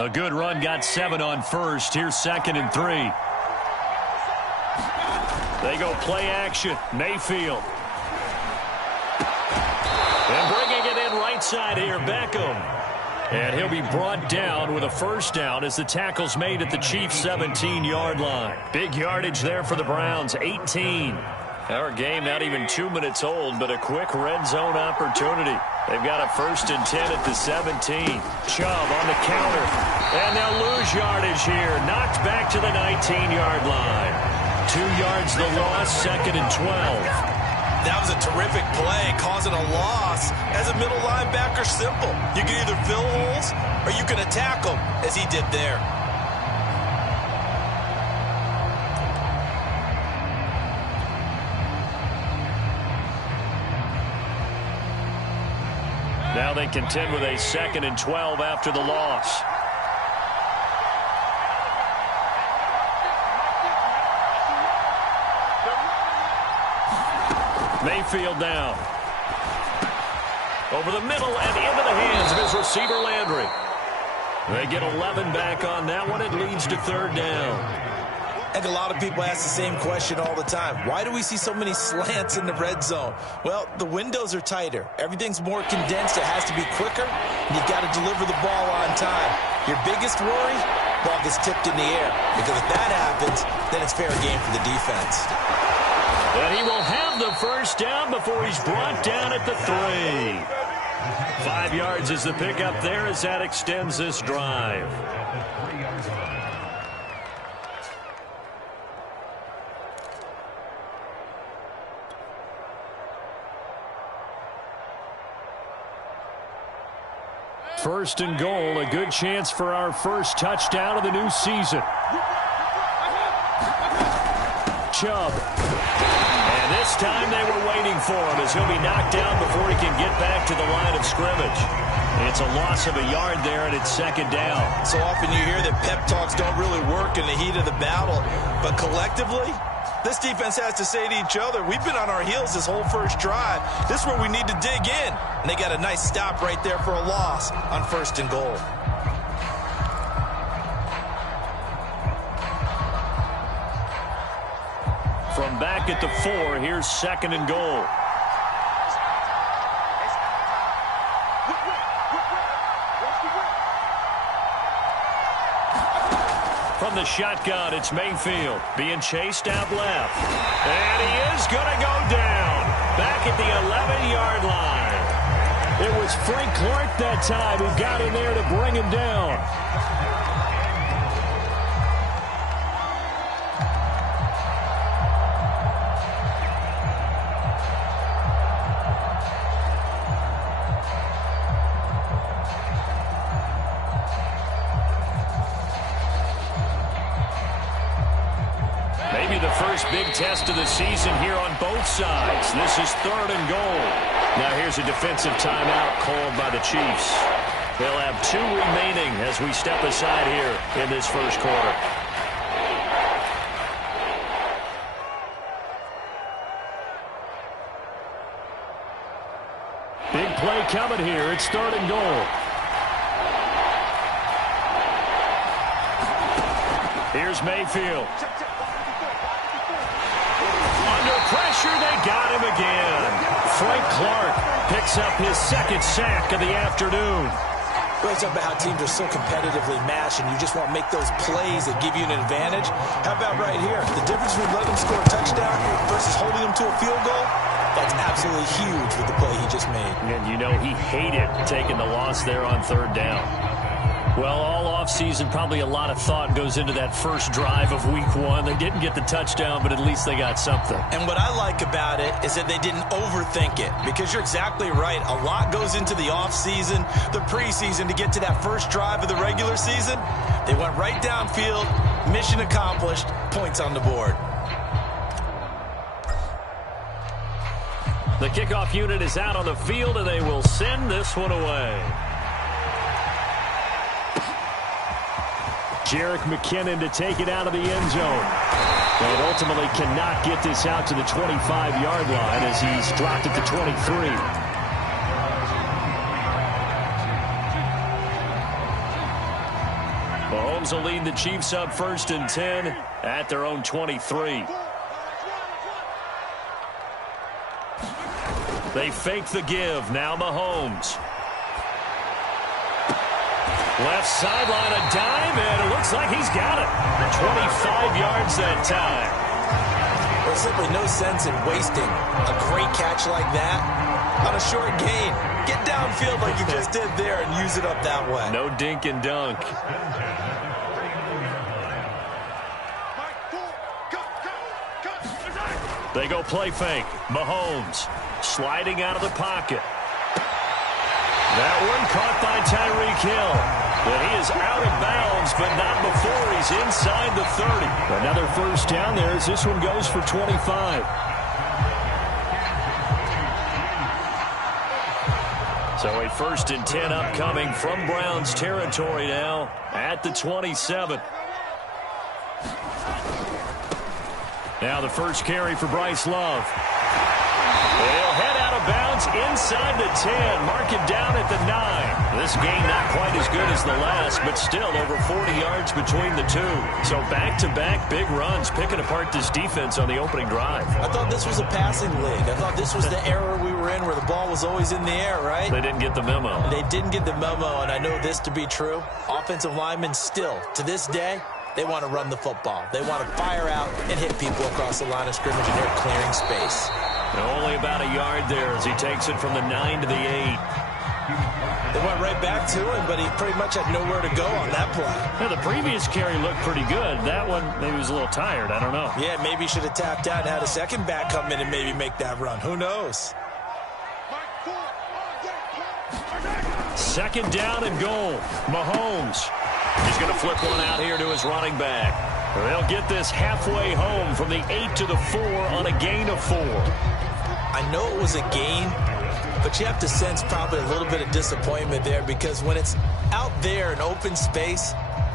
A good run, got 7 on first. Here's 2nd and 3. They go play action. Mayfield. And bringing it in right side here, Beckham. And he'll be brought down with a first down as the tackle's made at the Chiefs' 17-yard line. Big yardage there for the Browns, 18. Our game not even 2 minutes old, but a quick red zone opportunity. They've got a 1st and 10 at the 17. Chubb on the counter. And they'll lose yardage here. Knocked back to the 19-yard line. 2 yards the loss, 2nd and 12. That was a terrific play, causing a loss. As a middle linebacker, simple. You can either fill holes or you can attack them, as he did there. Now they contend with a 2nd and 12 after the loss. Mayfield down. Over the middle and into the hands of his receiver, Landry. They get 11 back on that one. It leads to 3rd down. And a lot of people ask the same question all the time. Why do we see so many slants in the red zone? Well, the windows are tighter. Everything's more condensed. It has to be quicker. And you've got to deliver the ball on time. Your biggest worry, ball gets tipped in the air. Because if that happens, then it's fair game for the defense. And he will have the first down before he's brought down at the 3. 5 yards is the pickup there as that extends this drive. First and goal, a good chance for our first touchdown of the new season. Chubb. And this time they were waiting for him as he'll be knocked down before he can get back to the line of scrimmage. It's a loss of a yard there, and it's 2nd down. So often you hear that pep talks don't really work in the heat of the battle, but collectively, this defense has to say to each other, we've been on our heels this whole first drive. This is where we need to dig in. And they got a nice stop right there for a loss on 1st and goal. From back at the 4, here's 2nd and goal. From the shotgun, it's Mayfield being chased out left. And he is going to go down back at the 11-yard line. It was Frank Clark that time who got in there to bring him down. The first big test of the season here on both sides. This is 3rd and goal. Now here's a defensive timeout called by the Chiefs. They'll have 2 remaining as we step aside here in this first quarter. Big play coming here. It's 3rd and goal. Here's Mayfield. Pressure, they got him again. Frank Clark picks up his 2nd sack of the afternoon. Well, it's about how teams are so competitively matched, and you just want to make those plays that give you an advantage. How about right here? The difference between letting them score a touchdown versus holding them to a field goal, that's absolutely huge with the play he just made. And you know he hated taking the loss there on 3rd down. Well, all offseason, probably a lot of thought goes into that first drive of week 1. They didn't get the touchdown, but at least they got something. And what I like about it is that they didn't overthink it, because you're exactly right. A lot goes into the offseason, the preseason, to get to that first drive of the regular season. They went right downfield, mission accomplished, points on the board. The kickoff unit is out on the field, and they will send this one away. Jerick McKinnon to take it out of the end zone. And ultimately cannot get this out to the 25-yard line as he's dropped at the 23. Mahomes will lead the Chiefs up 1st and 10 at their own 23. They fake the give. Now Mahomes. Left sideline, a dive, and it looks like he's got it. 25 yards that time. There's simply no sense in wasting a great catch like that on a short gain. Get downfield like you just did there and use it up that way. No dink and dunk. They go play fake. Mahomes sliding out of the pocket. That one caught by Tyreek Hill. But he is out of bounds, but not before he's inside the 30. Another first down there as this one goes for 25. So a 1st and 10 upcoming from Browns territory now at the 27. Now the first carry for Bryce Love. They'll head out of bounds inside the 10. Mark it down at the 9. This game not quite as good as the last, but still over 40 yards between the two. So back-to-back big runs, picking apart this defense on the opening drive. I thought this was a passing league. I thought this was the era we were in where the ball was always in the air, right? They didn't get the memo. They didn't get the memo, and I know this to be true. Offensive linemen still, to this day, they want to run the football. They want to fire out and hit people across the line of scrimmage, and they're clearing space. Only about a yard there as he takes it from the 9 to the 8. They went right back to him, but he pretty much had nowhere to go on that play. Yeah, the previous carry looked pretty good. That one, maybe was a little tired. I don't know. Yeah, maybe he should have tapped out and had a second back come in and maybe make that run. Who knows? 2nd down and goal. Mahomes. He's going to flip one out here to his running back. They'll get this halfway home from the 8 to the 4 on a gain of 4. I know it was a gain, but you have to sense probably a little bit of disappointment there because when it's out there in open space,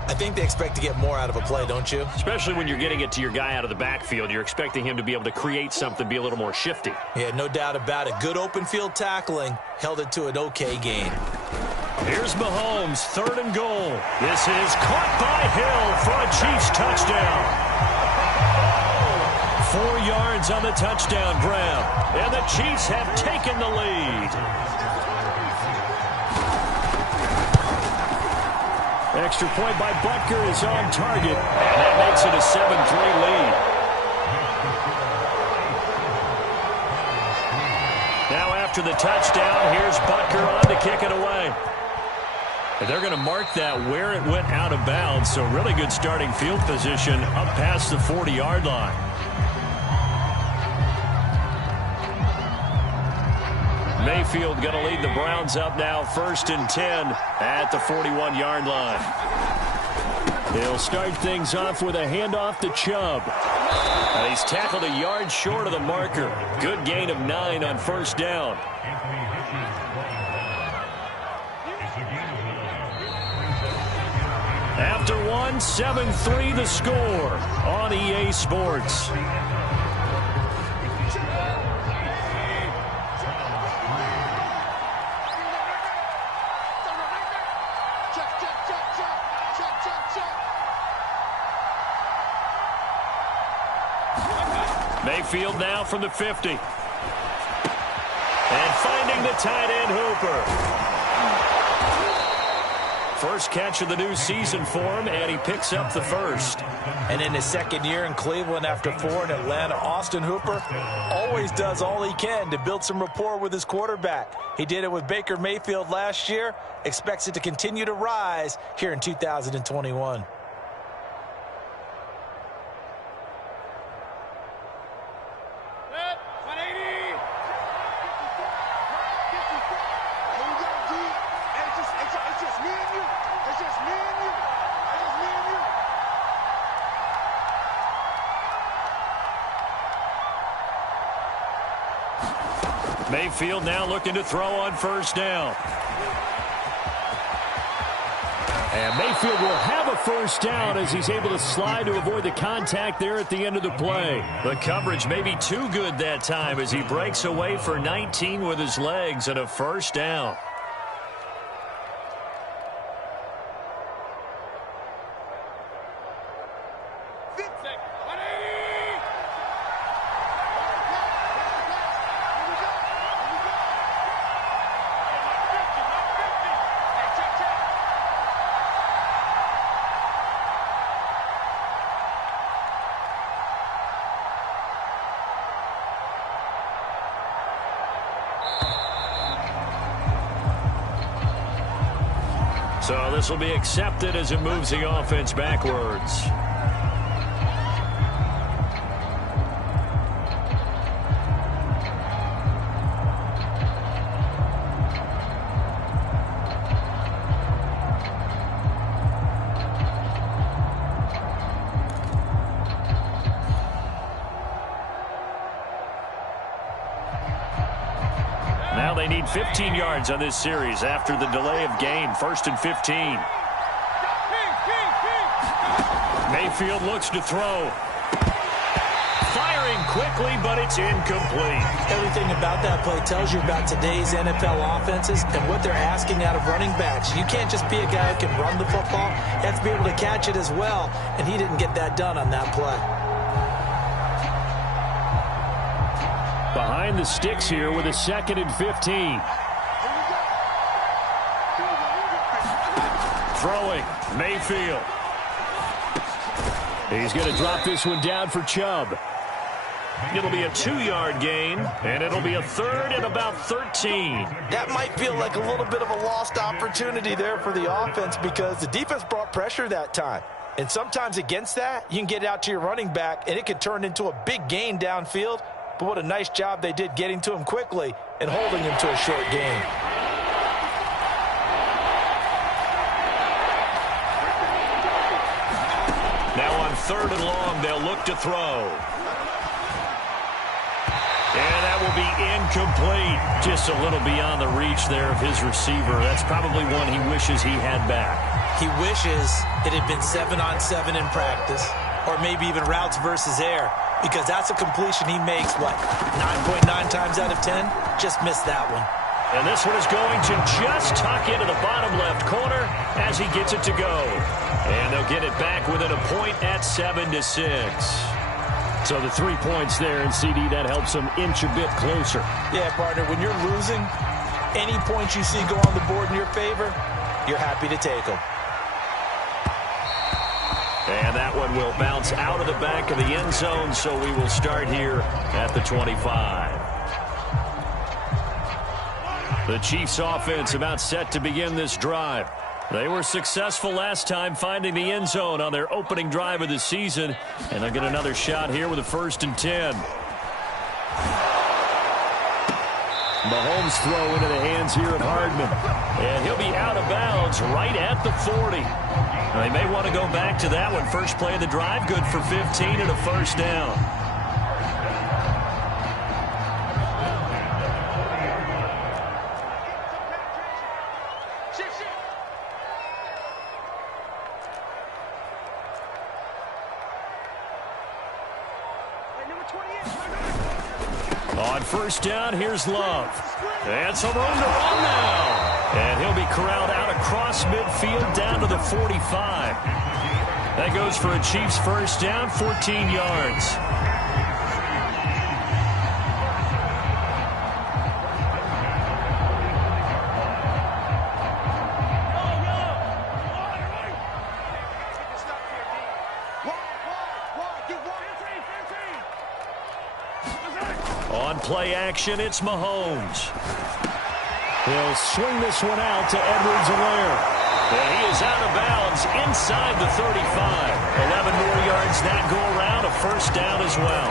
I think they expect to get more out of a play, don't you? Especially when you're getting it to your guy out of the backfield. You're expecting him to be able to create something, be a little more shifty. Yeah, no doubt about it. Good open field tackling held it to an okay gain. Here's Mahomes, 3rd and goal. This is caught by Hill for a Chiefs touchdown. 4 yards on the touchdown grab. And the Chiefs have taken the lead. Extra point by Butker is on target. And that makes it a 7-3 lead. Now after the touchdown, here's Butker on to kick it away. And they're going to mark that where it went out of bounds. So really good starting field position up past the 40-yard line. Mayfield going to lead the Browns up now 1st and 10 at the 41-yard line. He'll start things off with a handoff to Chubb. And he's tackled a yard short of the marker. Good gain of 9 on 1st down. After one, 7-3 the score on EA Sports. Mayfield now from the 50. And finding the tight end Hooper. First catch of the new season for him, and he picks up the 1st. And in his 2nd year in Cleveland after 4 in Atlanta, Austin Hooper always does all he can to build some rapport with his quarterback. He did it with Baker Mayfield last year, expects it to continue to rise here in 2021. Mayfield now looking to throw on 1st down. And Mayfield will have a 1st down as he's able to slide to avoid the contact there at the end of the play. The coverage may be too good that time as he breaks away for 19 with his legs and a 1st down. So this will be accepted as it moves the offense backwards. Now they need 15 yards on this series after the delay of game. 1st and 15. Mayfield looks to throw. Firing quickly, but it's incomplete. Everything about that play tells you about today's NFL offenses and what they're asking out of running backs. You can't just be a guy who can run the football. You have to be able to catch it as well, and he didn't get that done on that play. Behind the sticks here with a 2nd and 15. Throwing, Mayfield. He's going to drop this one down for Chubb. It'll be a 2-yard gain, and it'll be a 3rd and about 13. That might feel like a little bit of a lost opportunity there for the offense because the defense brought pressure that time. And sometimes against that, you can get out to your running back, and it could turn into a big gain downfield. But what a nice job they did getting to him quickly and holding him to a short gain. Now on 3rd and long, they'll look to throw. And that will be incomplete. Just a little beyond the reach there of his receiver. That's probably one he wishes he had back. He wishes it had been 7-on-7 in practice, or maybe even routes versus air, because that's a completion he makes, what, 9.9 times out of 10? Just missed that one. And this one is going to just tuck into the bottom left corner as he gets it to go. And they'll get it back within a point at 7-6. So the 3 points there, and CD, that helps them inch a bit closer. Yeah, partner, when you're losing, any points you see go on the board in your favor, you're happy to take them. And that one will bounce out of the back of the end zone, so we will start here at the 25. The Chiefs offense about set to begin this drive. They were successful last time finding the end zone on their opening drive of the season, and they'll get another shot here with a 1st and 10. Mahomes throw into the hands here of Hardman, and he'll be out of bounds right at the 40. Now, they may want to go back to that one. First play of the drive, good for 15 and a 1st down. On 1st down, here's Love. And some room to run now. And he'll be corralled out across midfield down to the 45. That goes for a Chiefs 1st down, 14 yards. On play action, it's Mahomes. He'll swing this one out to Edwards-Helaire. And he is out of bounds inside the 35. 11 more yards that go around, a 1st down as well.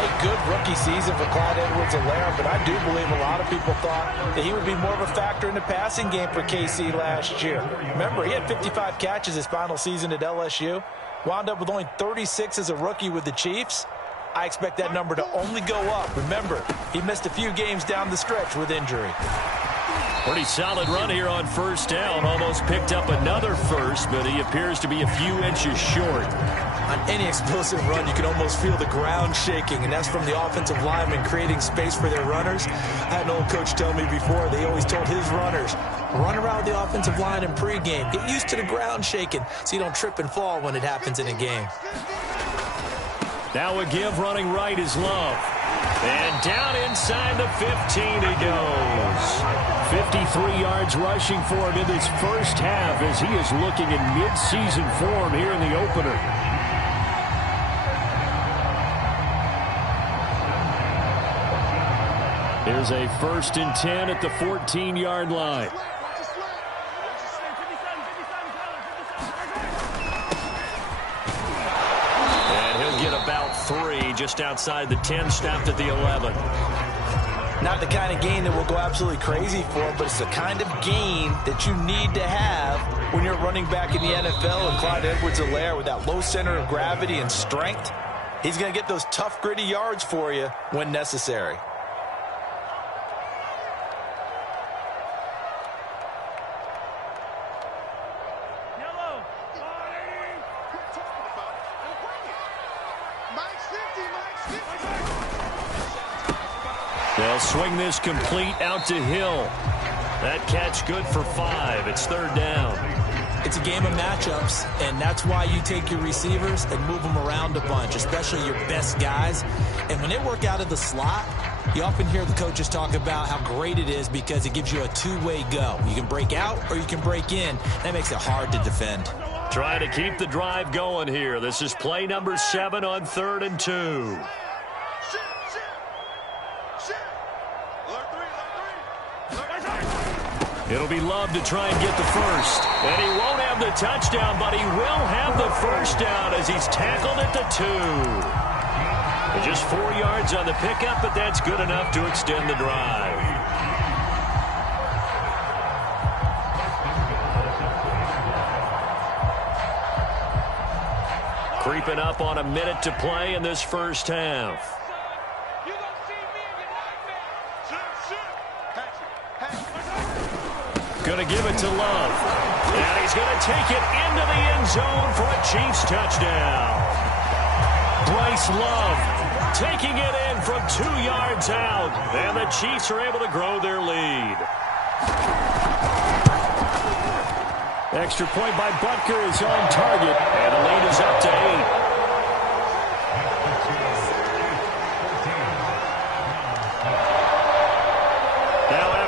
A good rookie season for Clyde Edwards-Helaire, but I do believe a lot of people thought that he would be more of a factor in the passing game for KC last year. Remember, he had 55 catches his final season at LSU. Wound up with only 36 as a rookie with the Chiefs. I expect that number to only go up. Remember, he missed a few games down the stretch with injury. Pretty solid run here on 1st down. Almost picked up another 1st, but he appears to be a few inches short. On any explosive run, you can almost feel the ground shaking, and that's from the offensive linemen creating space for their runners. I had an old coach tell me before, they always told his runners, run around the offensive line in pregame. Get used to the ground shaking so you don't trip and fall when it happens in a game. Now a give running right is Love. And down inside the 15 he goes. 53 yards rushing for him in this first half as he is looking in mid-season form here in the opener. Here's a 1st and 10 at the 14-yard line. About 3 just outside the 10, stopped at the 11. Not the kind of gain that we'll go absolutely crazy for, but it's the kind of gain that you need to have when you're running back in the NFL. And Clyde Edwards-Helaire, with that low center of gravity and strength, he's going to get those tough, gritty yards for you when necessary. They'll swing this complete out to Hill. That catch good for 5. It's 3rd down. It's a game of matchups, and that's why you take your receivers and move them around a bunch, especially your best guys. And when they work out of the slot, you often hear the coaches talk about how great it is because it gives you a two-way go. You can break out or you can break in. That makes it hard to defend. Trying to keep the drive going here. This is play number 7 on 3rd and 2. It'll be Love to try and get the first. And he won't have the touchdown, but he will have the first down as he's tackled at the 2. Just 4 yards on the pickup, but that's good enough to extend the drive. Creeping up on a minute to play in this first half. Going to give it to Love. And he's going to take it into the end zone for a Chiefs touchdown. Bryce Love taking it in from 2 yards out. And the Chiefs are able to grow their lead. Extra point by Butker is on target. And the lead is up to 8.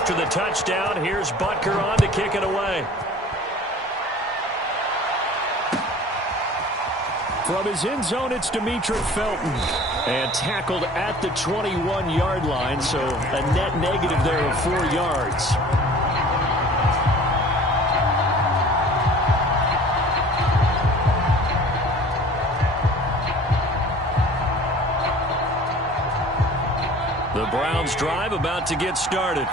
After the touchdown, here's Butker on to kick it away. From his end zone, it's Demetric Felton. And tackled at the 21-yard line, so a net negative there of 4 yards. The Browns drive about to get started.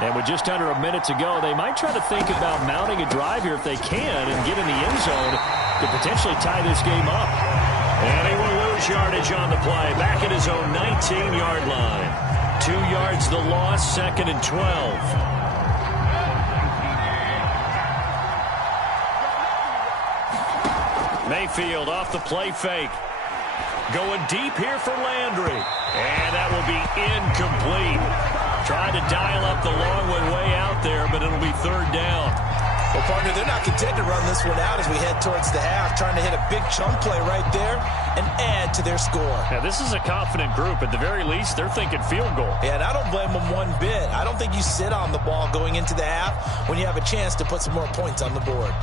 And with just under a minute to go, they might try to think about mounting a drive here if they can and get in the end zone to potentially tie this game up. And he will lose yardage on the play, back at his own 19-yard line. 2 yards the loss, 2nd and 12. Mayfield off the play fake. Going deep here for Landry. And that will be incomplete. Trying to dial up the long one way out there, but it'll be 3rd down. Well, partner, they're not content to run this one out as we head towards the half, trying to hit a big chunk play right there and add to their score. Yeah, this is a confident group. At the very least, they're thinking field goal. Yeah, and I don't blame them one bit. I don't think you sit on the ball going into the half when you have a chance to put some more points on the board.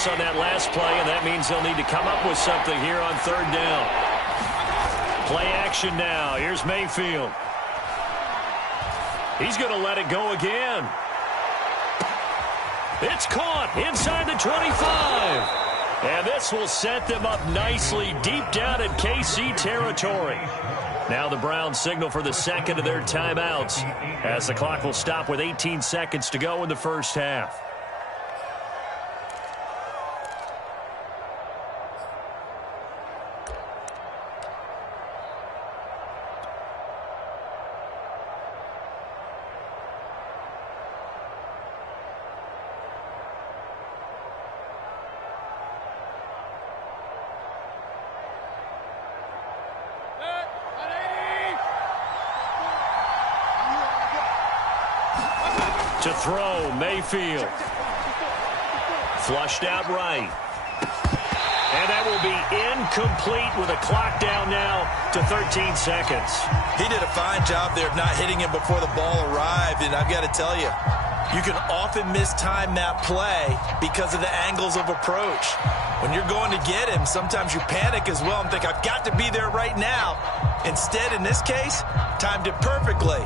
On that last play, and that means they'll need to come up with something here on 3rd down. Play action now. Here's Mayfield. He's going to let it go again. It's caught inside the 25. And this will set them up nicely deep down in KC territory. Now the Browns signal for the 2nd of their timeouts as the clock will stop with 18 seconds to go in the first half. To throw, Mayfield. Flushed out right. And that will be incomplete with a clock down now to 13 seconds. He did a fine job there of not hitting him before the ball arrived, and I've got to tell you, you can often mistime that play because of the angles of approach. When you're going to get him, sometimes you panic as well and think, I've got to be there right now. Instead, in this case, timed it perfectly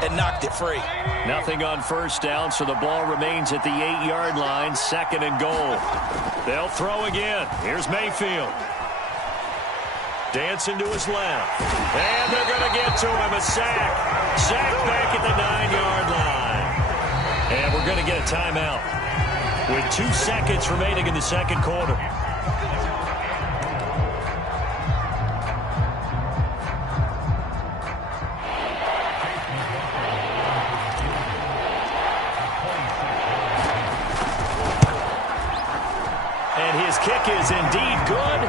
and knocked it free. Nothing on first down, so the ball remains at the 8-yard line, 2nd and goal. They'll throw again. Here's Mayfield. Dancing to his left. And they're going to get to him. A sack. Sack back at the 9-yard line. And we're going to get a timeout with 2 seconds remaining in the second quarter. And his kick is indeed good,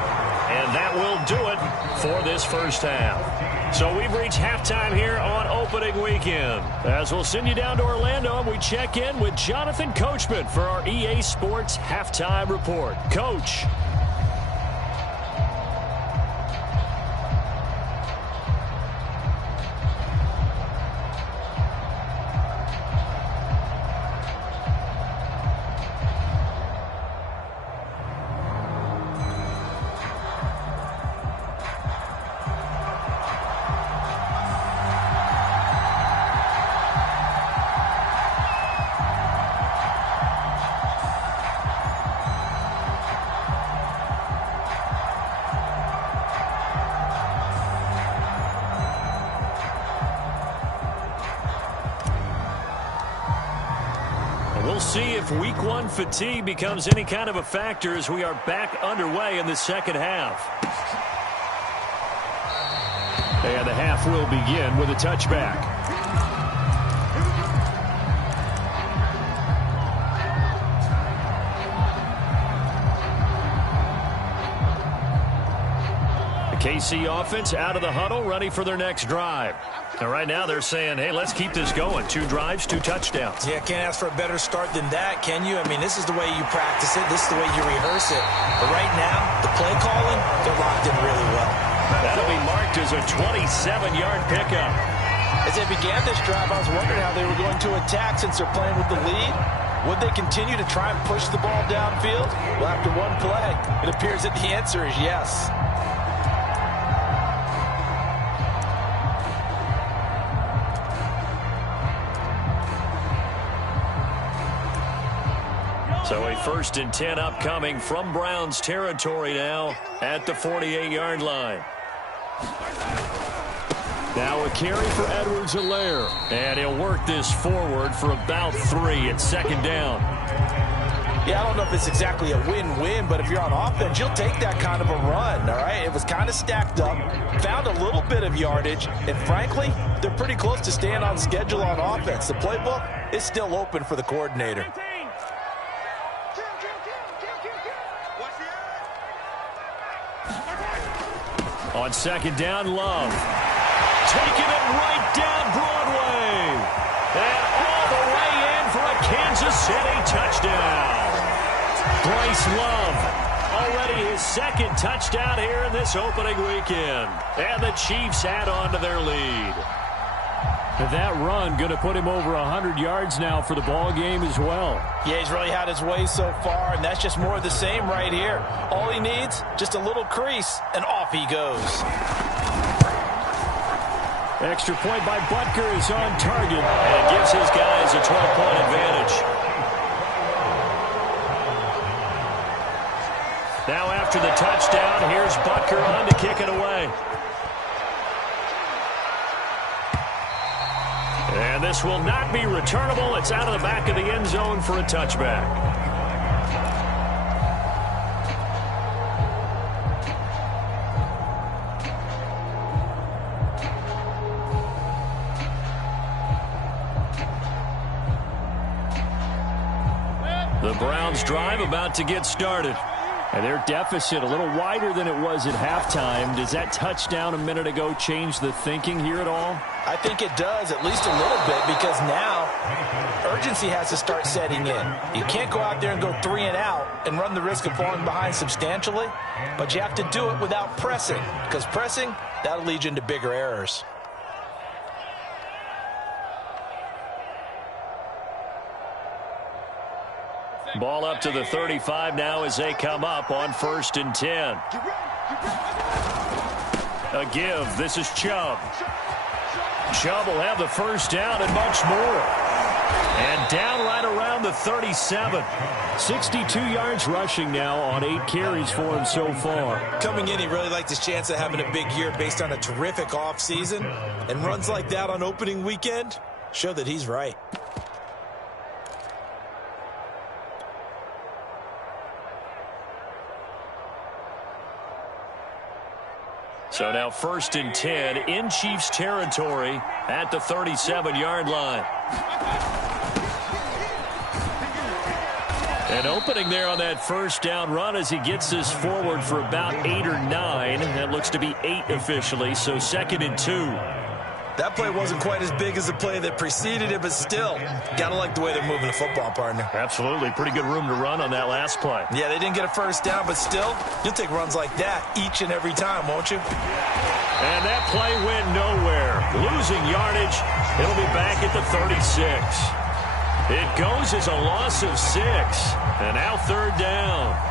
and that will do it for this first half. So we've reached halftime here on opening weekend. As we'll send you down to Orlando, and we check in with Jonathan Coachman for our EA Sports Halftime Report. Coach. We'll see if week 1 fatigue becomes any kind of a factor as we are back underway in the second half. And the half will begin with a touchback. The KC offense out of the huddle, ready for their next drive. And right now they're saying, hey, let's keep this going. 2 drives, 2 touchdowns. Yeah, can't ask for a better start than that, can you? I mean, this is the way you practice it. This is the way you rehearse it. But right now, the play calling, they're locked in really well. That'll be marked as a 27-yard pickup. As they began this drive, I was wondering how they were going to attack since they're playing with the lead. Would they continue to try and push the ball downfield? Well, after one play, it appears that the answer is yes. So a 1st and 10 upcoming from Browns territory now at the 48-yard line. Now a carry for Edwards-Helaire. And he'll work this forward for about 3 at 2nd down. Yeah, I don't know if it's exactly a win-win, but if you're on offense, you'll take that kind of a run, all right? It was kind of stacked up, found a little bit of yardage, and frankly, they're pretty close to staying on schedule on offense. The playbook is still open for the coordinator. On 2nd down, Love. Taking it right down Broadway. And all the way in for a Kansas City touchdown. Bryce Love, already his 2nd touchdown here in this opening weekend. And the Chiefs add on to their lead. That run going to put him over 100 yards now for the ball game as well. Yeah, he's really had his way so far, and that's just more of the same right here. All he needs, just a little crease, and off he goes. Extra point by Butker is on target and gives his guys a 12-point advantage. Now after the touchdown, here's Butker on to kick it away. And this will not be returnable. It's out of the back of the end zone for a touchback. The Browns drive about to get started. And their deficit a little wider than it was at halftime. Does that touchdown a minute ago change the thinking here at all? I think it does, at least a little bit, because now urgency has to start setting in. You can't go out there and go 3 and out and run the risk of falling behind substantially, but you have to do it without pressing, because pressing, that'll lead you into bigger errors. Ball up to the 35 now as they come up on 1st and 10. A give. This is Chubb. Chubb will have the first down and much more. And down right around the 37. 62 yards rushing now on 8 carries for him so far. Coming in, he really liked his chance of having a big year based on a terrific offseason. And runs like that on opening weekend show that he's right. So now 1st and 10 in Chiefs territory at the 37-yard line. An opening there on that first down run as he gets this forward for about 8 or 9. That looks to be 8 officially, so 2nd and 2. That play wasn't quite as big as the play that preceded it, but still, gotta like the way they're moving the football, partner. Absolutely. Pretty good room to run on that last play. Yeah, they didn't get a first down, but still, you'll take runs like that each and every time, won't you? And that play went nowhere. Losing yardage. It'll be back at the 36. It goes as a loss of 6. And now 3rd down.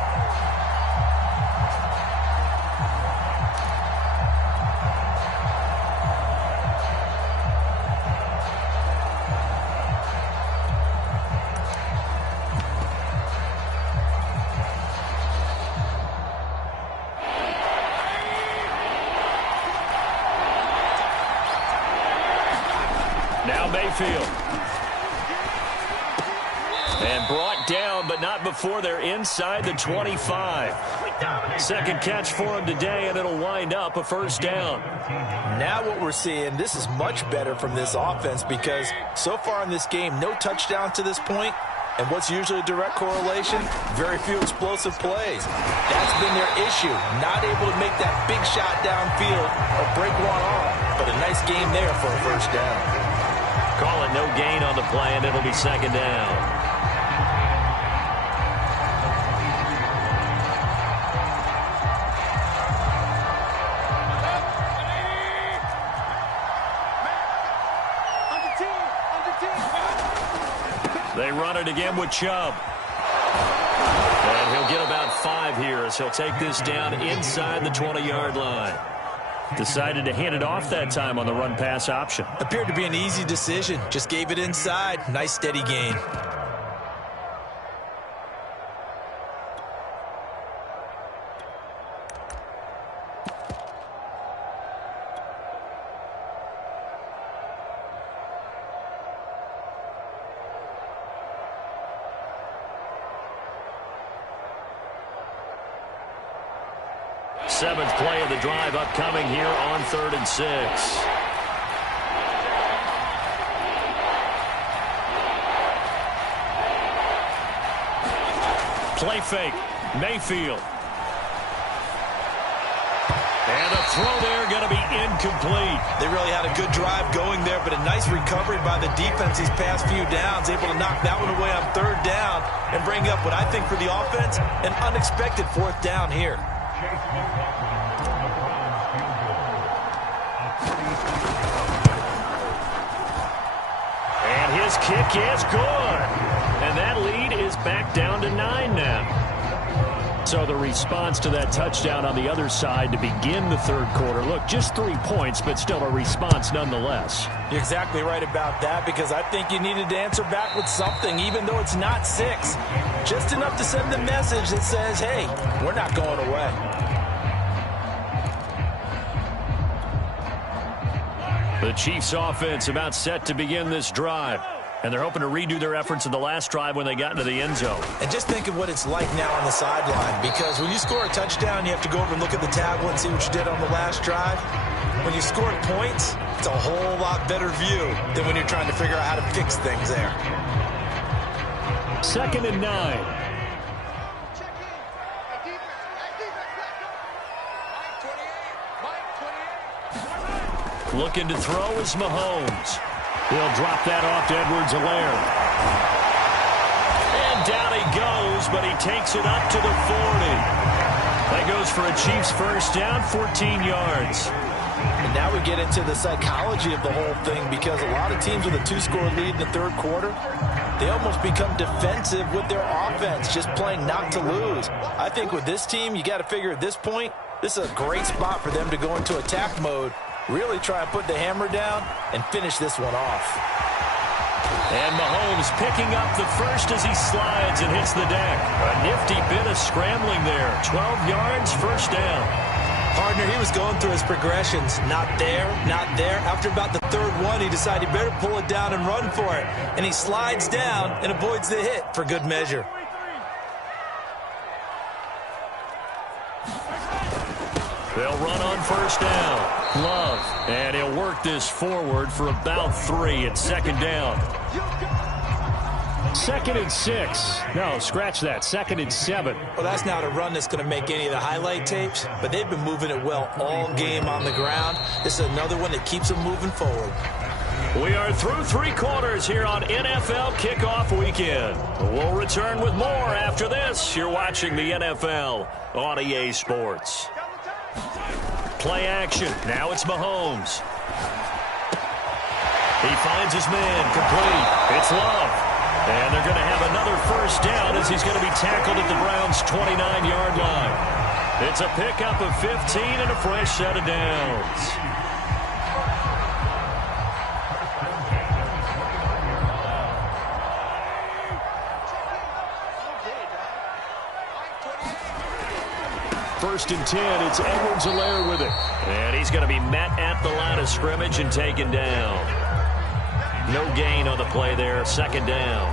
Mayfield. And brought down, but not before they're inside the 25. Second catch for him today, and it'll wind up a first down. Now what we're seeing, this is much better from this offense because so far in this game, no touchdowns to this point. And what's usually a direct correlation? Very few explosive plays. That's been their issue. Not able to make that big shot downfield or break one off. But a nice game there for a first down. Call it no gain on the play, and it'll be 2nd down. They run it again with Chubb. And he'll get about 5 here as he'll take this down inside the 20-yard line. Decided to hand it off that time on the run-pass option. Appeared to be an easy decision. Just gave it inside. Nice, steady gain. Seventh play of the drive upcoming here on 3rd and 6. Play fake. Mayfield. And a throw there going to be incomplete. They really had a good drive going there, but a nice recovery by the defense these past few downs. Able to knock that one away on 3rd down and bring up what I think for the offense, an unexpected 4th down here. And his kick is good. And that lead is back down to 9 now. So the response to that touchdown on the other side to begin the 3rd quarter. Look, just 3 points, but still a response nonetheless. You're exactly right about that because I think you needed to answer back with something, even though it's not 6. Just enough to send the message that says, hey, we're not going away. The Chiefs offense about set to begin this drive. And they're hoping to redo their efforts in the last drive when they got into the end zone. And just think of what it's like now on the sideline, because when you score a touchdown, you have to go over and look at the tablet and see what you did on the last drive. When you score points, it's a whole lot better view than when you're trying to figure out how to fix things there. 2nd and 9. Looking to throw is Mahomes. He'll drop that off to Edwards-Helaire. And down he goes, but he takes it up to the 40. That goes for a Chiefs first down, 14 yards. And now we get into the psychology of the whole thing, because a lot of teams with a 2-score lead in the third quarter, they almost become defensive with their offense, just playing not to lose. I think with this team, you got to figure at this point, this is a great spot for them to go into attack mode, really try and put the hammer down and finish this one off. And Mahomes picking up the first as he slides and hits the deck. A nifty bit of scrambling there. 12 yards, first down. Partner, he was going through his progressions. Not there, not there. After about the third one, he decided he better pull it down and run for it. And he slides down and avoids the hit for good measure. They'll run on first down. Love. And he'll work this forward for about 3 at second down. 2nd and 6. No, scratch that. 2nd and 7. Well, that's not a run that's going to make any of the highlight tapes, but they've been moving it well all game on the ground. This is another one that keeps them moving forward. We are through 3 quarters here on NFL Kickoff Weekend. We'll return with more after this. You're watching the NFL on EA Sports. Play action. Now it's Mahomes. He finds his man. Complete. It's Love. And they're going to have another first down as he's going to be tackled at the Browns' 29-yard line. It's a pickup of 15 and a fresh set of downs. First and 10, it's Edwards-Helaire with it. And he's going to be met at the line of scrimmage and taken down. No gain on the play there, second down.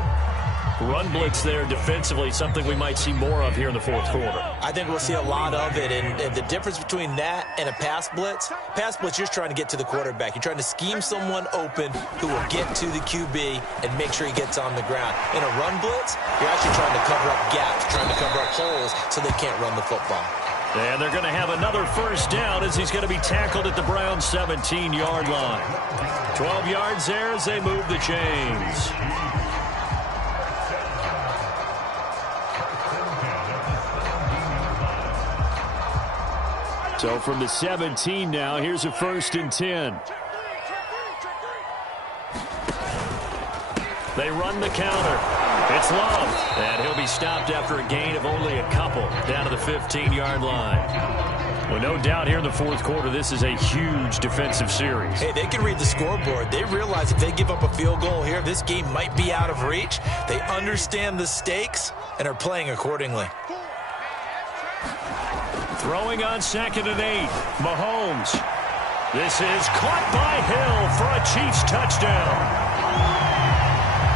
Run blitz there defensively, something we might see more of here in the fourth quarter. I think we'll see a lot of it, and the difference between that and a pass blitz, you're just trying to get to the quarterback. You're trying to scheme someone open who will get to the QB and make sure he gets on the ground. In a run blitz, you're actually trying to cover up gaps, trying to cover up holes so they can't run the football. And they're going to have another first down as he's going to be tackled at the Browns' 17-yard line. 12 yards there as they move the chains. So from the 17 now, here's a first and 10. They run the counter. It's Love. And he'll be stopped after a gain of only a couple down to the 15-yard line. Well, no doubt here in the fourth quarter, this is a huge defensive series. Hey, they can read the scoreboard. They realize if they give up a field goal here, this game might be out of reach. They understand the stakes and are playing accordingly. Throwing on 2nd and 8. Mahomes. This is caught by Hill for a Chiefs touchdown.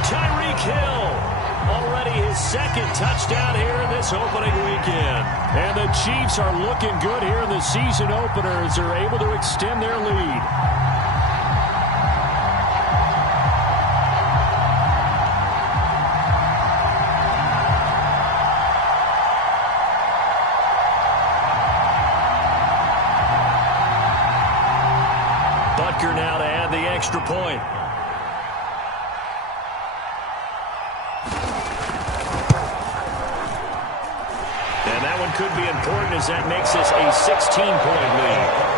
Tyreek Hill. Already his second touchdown here in this opening weekend. And the Chiefs are looking good here in the season opener as they're able to extend their lead. Butker now to add the extra point. And that one could be important as that makes this a 16-point lead.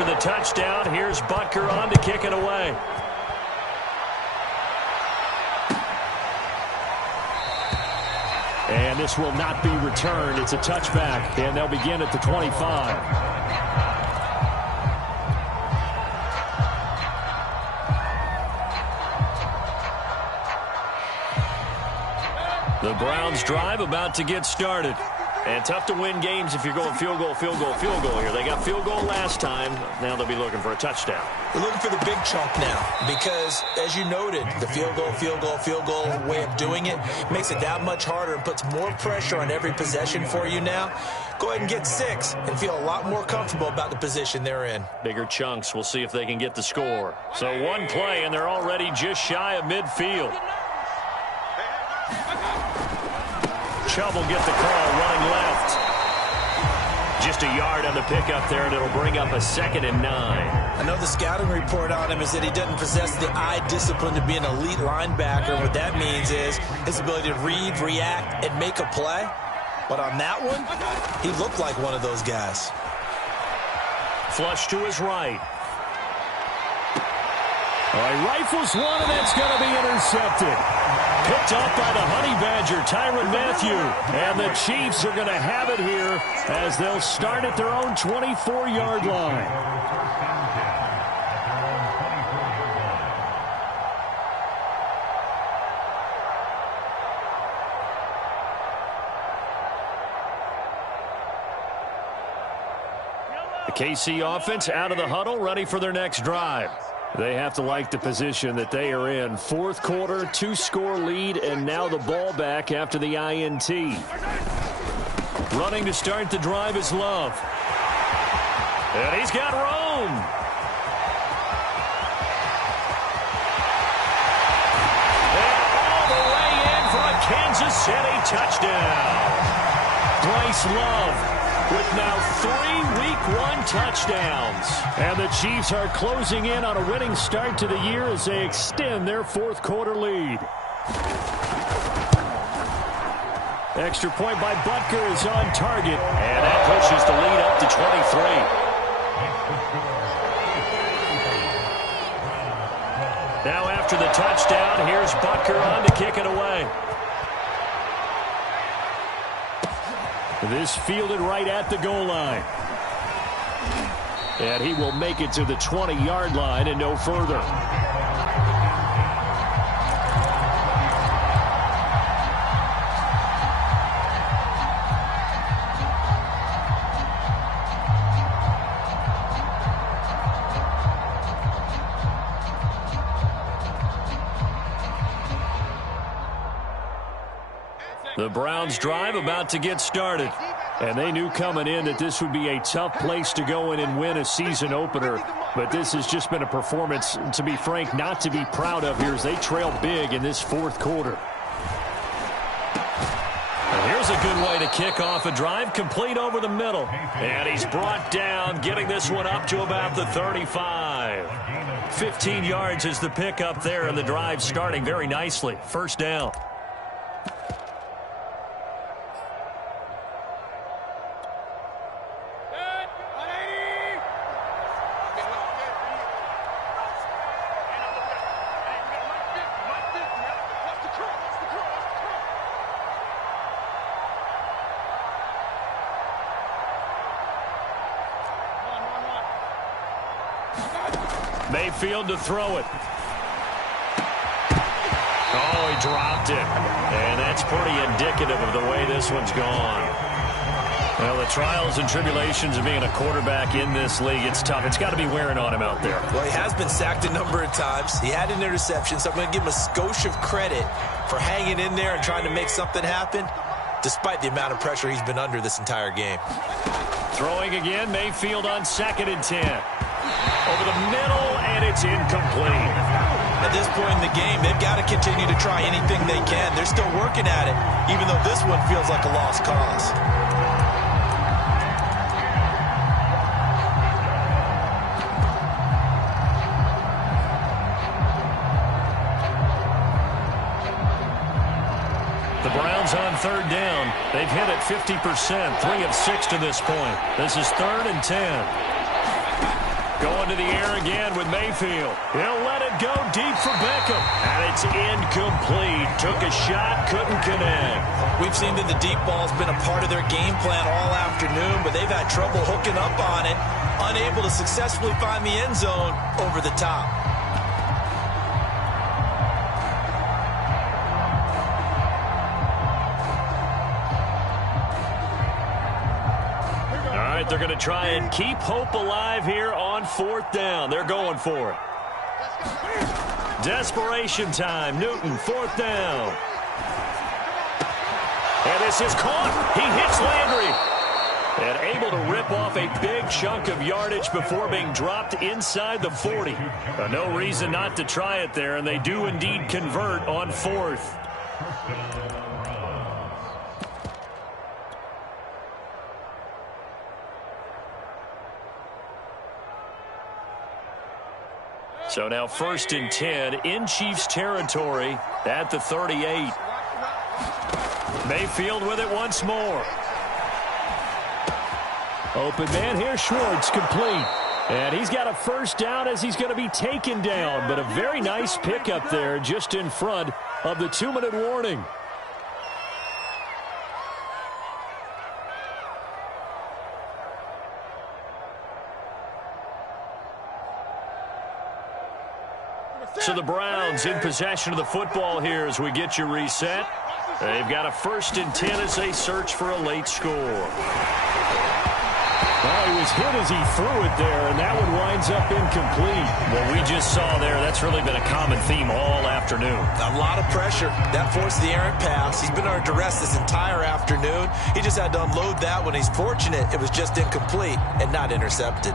The touchdown. Here's Butker on to kick it away. And this will not be returned. It's a touchback, and they'll begin at the 25. The Browns drive about to get started. And tough to win games if you're going field goal, field goal, field goal here. They got field goal last time. Now they'll be looking for a touchdown. They're looking for the big chunk now because, as you noted, the field goal, field goal, field goal way of doing it makes it that much harder and puts more pressure on every possession for you now. Go ahead and get 6 and feel a lot more comfortable about the position they're in. Bigger chunks. We'll see if they can get the score. So one play, and they're already just shy of midfield. Chubb will get the call running left. Just a yard on the pickup there, and it'll bring up a 2nd and 9. I know the scouting report on him is that he doesn't possess the eye discipline to be an elite linebacker. What that means is his ability to read, react, and make a play. But on that one, he looked like one of those guys. Flush to his right. All right, rifles one, and that's going to be intercepted. Picked up by the Honey Badger, Tyrann Mathieu. And the Chiefs are going to have it here as they'll start at their own 24-yard line. The KC offense out of the huddle, ready for their next drive. They have to like the position that they are in. 4th quarter, 2-score lead, and now the ball back after the INT. Running to start the drive is Love. And he's got Rome. And all the way in for a Kansas City touchdown. Bryce Love with now 3 Week 1 touchdowns. And the Chiefs are closing in on a winning start to the year as they extend their 4th quarter lead. Extra point by Butker is on target. And that pushes the lead up to 23. Now after the touchdown, here's Butker on to kick it away. This fielded right at the goal line. And he will make it to the 20-yard line and no further. The Browns drive about to get started. And they knew coming in that this would be a tough place to go in and win a season opener. But this has just been a performance, to be frank, not to be proud of here as they trail big in this 4th quarter. And here's a good way to kick off a drive, complete over the middle. And he's brought down, getting this one up to about the 35. 15 yards is the pickup there, and the drive starting very nicely. 1st down. Mayfield to throw it. Oh, he dropped it. And that's pretty indicative of the way this one's gone. Well, the trials and tribulations of being a quarterback in this league, it's tough. It's got to be wearing on him out there. Well, he has been sacked a number of times. He had an interception, so I'm going to give him a skosh of credit for hanging in there and trying to make something happen, despite the amount of pressure he's been under this entire game. Throwing again, Mayfield on 2nd and 10. Over the middle, and it's incomplete. At this point in the game, they've got to continue to try anything they can. They're still working at it, even though this one feels like a lost cause. The Browns on 3rd down. They've hit it 50%, 3 of 6 to this point. This is 3rd and 10. Going to the air again with Mayfield. He'll let it go deep for Beckham. And it's incomplete. Took a shot, couldn't connect. We've seen that the deep ball's been a part of their game plan all afternoon, but they've had trouble hooking up on it, unable to successfully find the end zone over the top. they're going to try and keep hope alive here on 4th down. They're going for it. Desperation time. Newton, 4th down. And this is caught. He hits Landry. And able to rip off a big chunk of yardage before being dropped inside the 40. No reason not to try it there, and they do indeed convert on 4th. So now 1st and 10 in Chiefs territory at the 38. Mayfield with it once more. Open man here, Schwartz, complete. And he's got a 1st down as he's going to be taken down. But a very nice pickup there just in front of the 2-minute warning. So the Browns in possession of the football here as we get you reset. They've got a 1st and 10 as they search for a late score. Well, he was hit as he threw it there, and that one winds up incomplete. What we just saw there, that's really been a common theme all afternoon. A lot of pressure. That forced the errant pass. He's been under duress this entire afternoon. He just had to unload that one. He's fortunate it was just incomplete and not intercepted.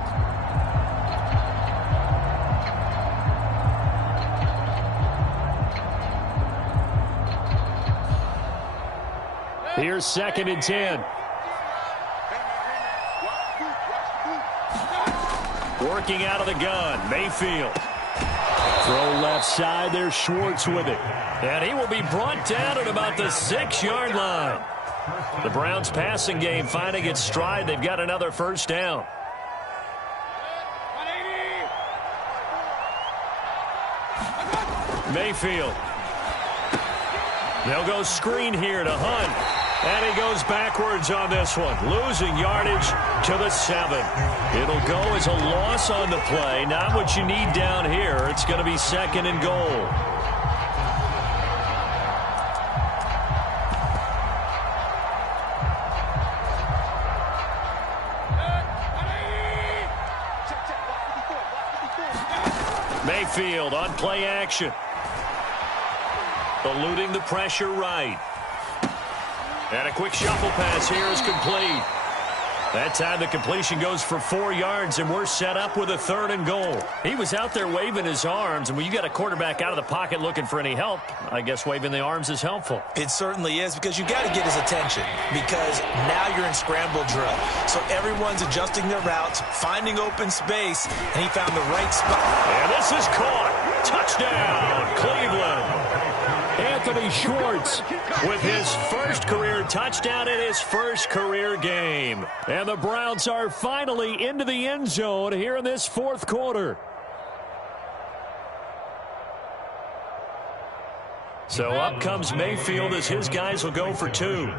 Here's 2nd and 10. Working out of the gun, Mayfield. Throw left side, there's Schwartz with it. And he will be brought down at about the 6-yard line. The Browns passing game finding its stride. They've got another 1st down. Mayfield. They'll go screen here to Hunt. And he goes backwards on this one, losing yardage to the 7. It'll go as a loss on the play. Not what you need down here. It's going to be 2nd and goal. Mayfield on play action. Eluding the pressure right. And a quick shuffle pass here is complete. That time the completion goes for 4 yards, and we're set up with a 3rd and goal. He was out there waving his arms, and when you got a quarterback out of the pocket looking for any help, I guess waving the arms is helpful. It certainly is, because you got to get his attention, because now you're in scramble drill. So everyone's adjusting their routes, finding open space, and he found the right spot. And this is caught. Touchdown, Cleveland. Anthony Schwartz with his 1st career touchdown in his 1st career game. And the Browns are finally into the end zone here in this 4th quarter. So up comes Mayfield as his guys will go for 2.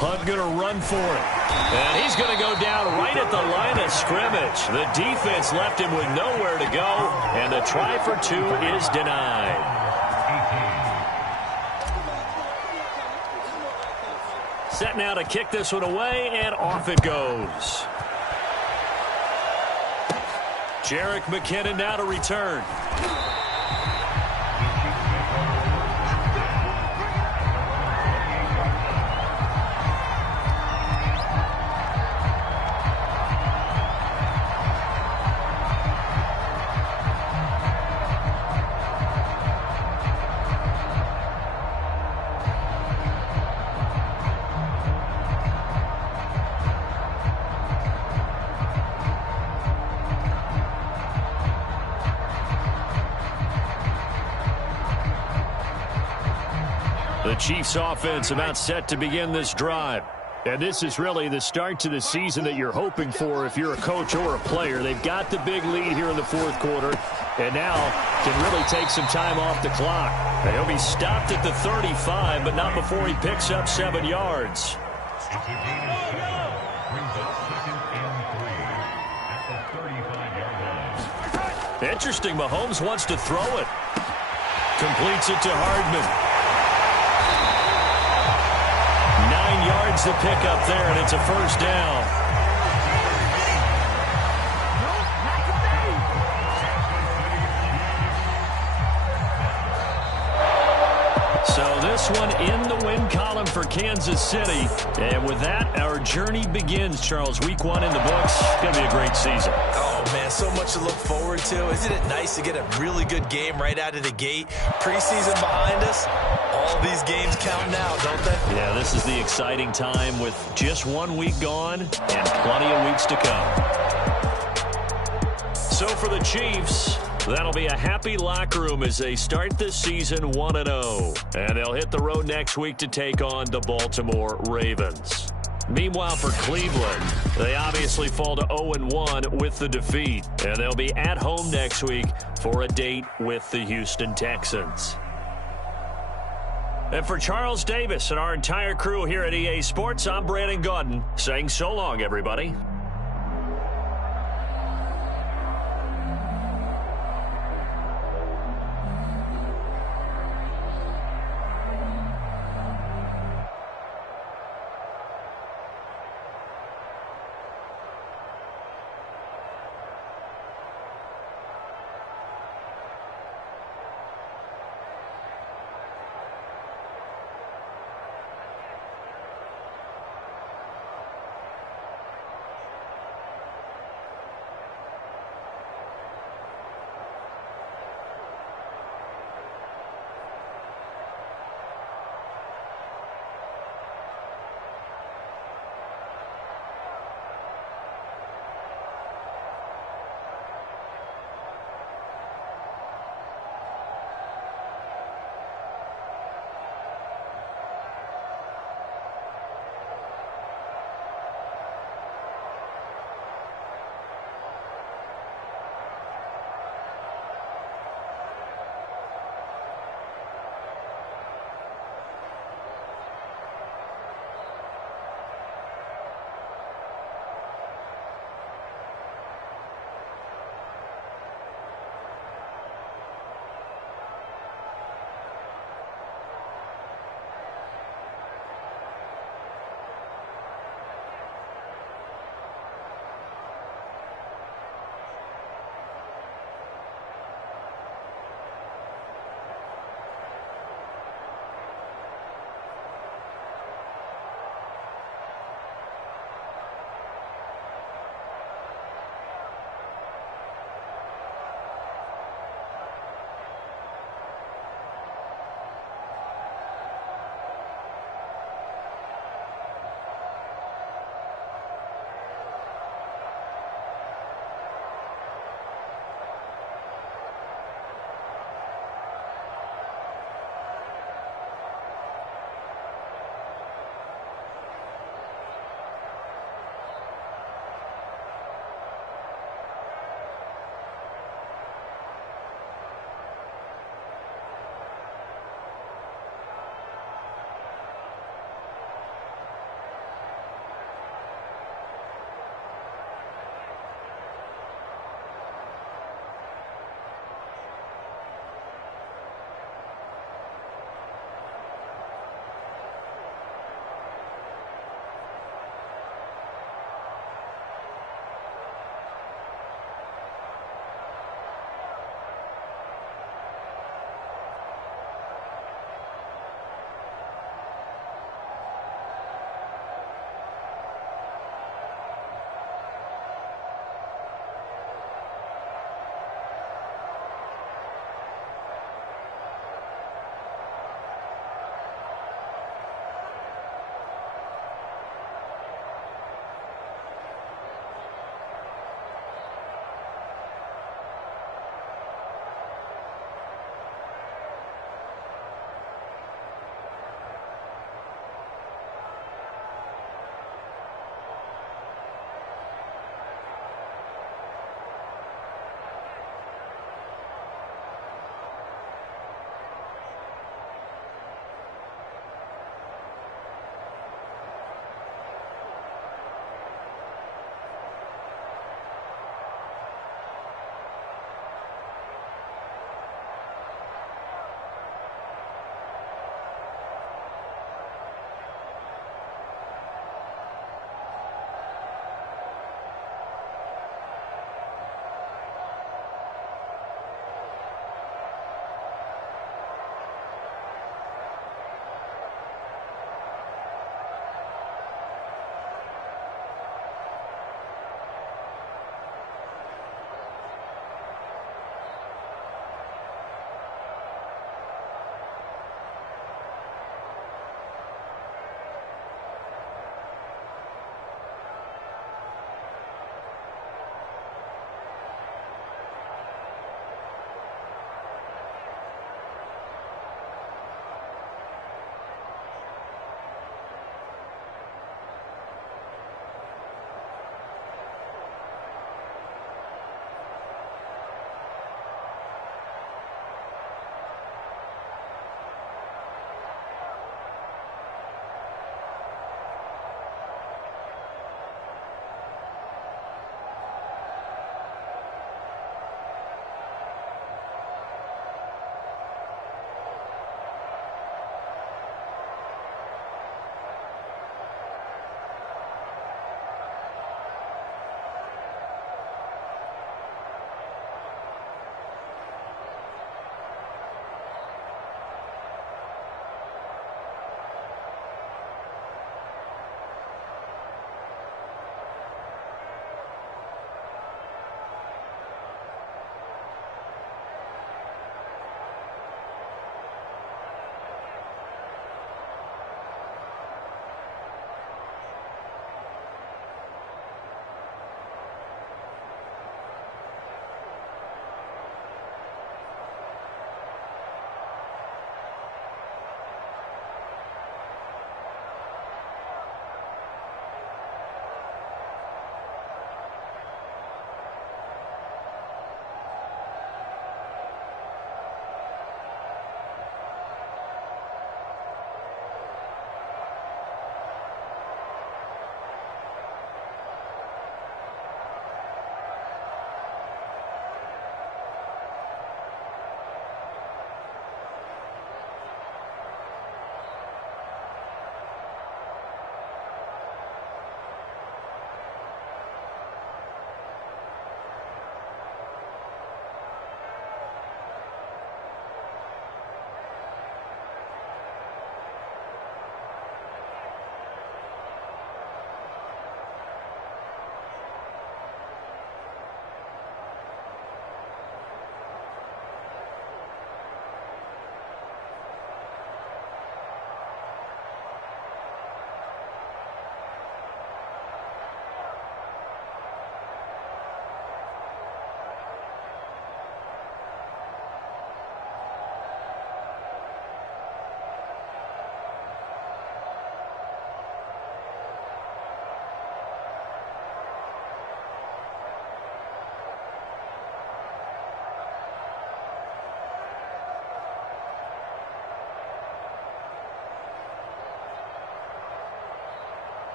Hunt going to run for it. And he's going to go down right at the line of scrimmage. The defense left him with nowhere to go, and the try for 2 is denied. Set now to kick this one away, and off it goes. Jerick McKinnon now to return. The Chiefs offense about set to begin this drive. And this is really the start to the season that you're hoping for if you're a coach or a player. They've got the big lead here in the 4th quarter, and now can really take some time off the clock. And he'll be stopped at the 35, but not before he picks up 7 yards. Interesting, Mahomes wants to throw it. Completes it to Hardman. 9 yards to pick up there, and it's a first down. So this one in the win column for Kansas City. And with that, our journey begins, Charles. Week 1 in the books. It's going to be a great season. Oh, man, so much to look forward to. Isn't it nice to get a really good game right out of the gate? Preseason behind us. All these games count now, don't they? Yeah, this is the exciting time with just 1 week gone and plenty of weeks to come. So for the Chiefs, that'll be a happy locker room as they start this season 1-0. And they'll hit the road next week to take on the Baltimore Ravens. Meanwhile, for Cleveland, they obviously fall to 0-1 with the defeat. And they'll be at home next week for a date with the Houston Texans. And for Charles Davis and our entire crew here at EA Sports, I'm Brandon Gaudin saying so long, everybody.